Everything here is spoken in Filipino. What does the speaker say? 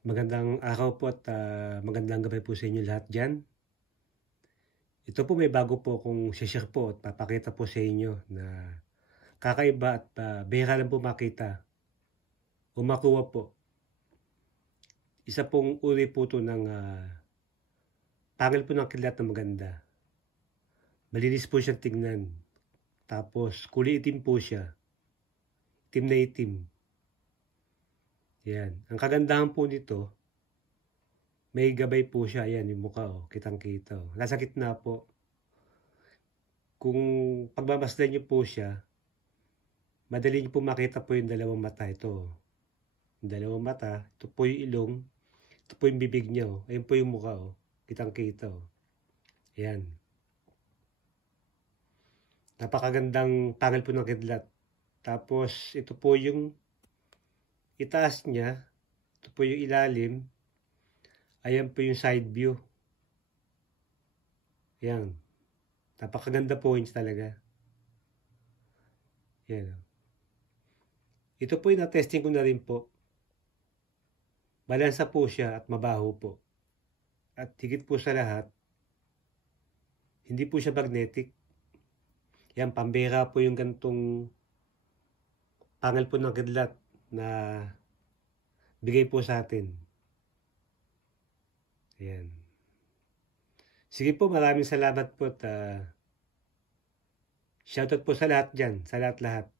Magandang araw po at magandang gabi po sa inyo lahat diyan. Ito po may bago po akong share po at papakita po sa inyo na kakaiba at bihira lang po makita o makuha po. Isa pong uri po ito ng pangil po ng kidlat na maganda. Malinis po siyang tingnan. Tapos kulay itim po siya. Itim na itim. Yan. Ang kagandahan po nito, may gabay po siya. Ayan yung mukha, oh. Kitang-kita. Oh. Nasa gitna po. Kung pagmamasdan niyo po siya, madali niyo po makita po yung dalawang mata. Ito. Yung dalawang mata. Ito po yung ilong. Ito po yung bibig niya. Oh. Ayan po yung mukha. Oh. Kitang-kita. Oh. Ayan. Napakagandang pangil po ng kidlat. Tapos, ito po yung itaas niya. Ito po yung ilalim. Ayan po yung side view. Ayan. Napakaganda po yun talaga. Ayan. Ito po yung na-testing ko na rin po. Balansa po siya at mabaho po. At higit po sa lahat, hindi po siya magnetic. Yan, pambira po yung gantong pangil po ng kidlat na bigay po sa atin. Ayan. Sige po, maraming salamat po at shoutout po sa lahat dyan, sa lahat-lahat.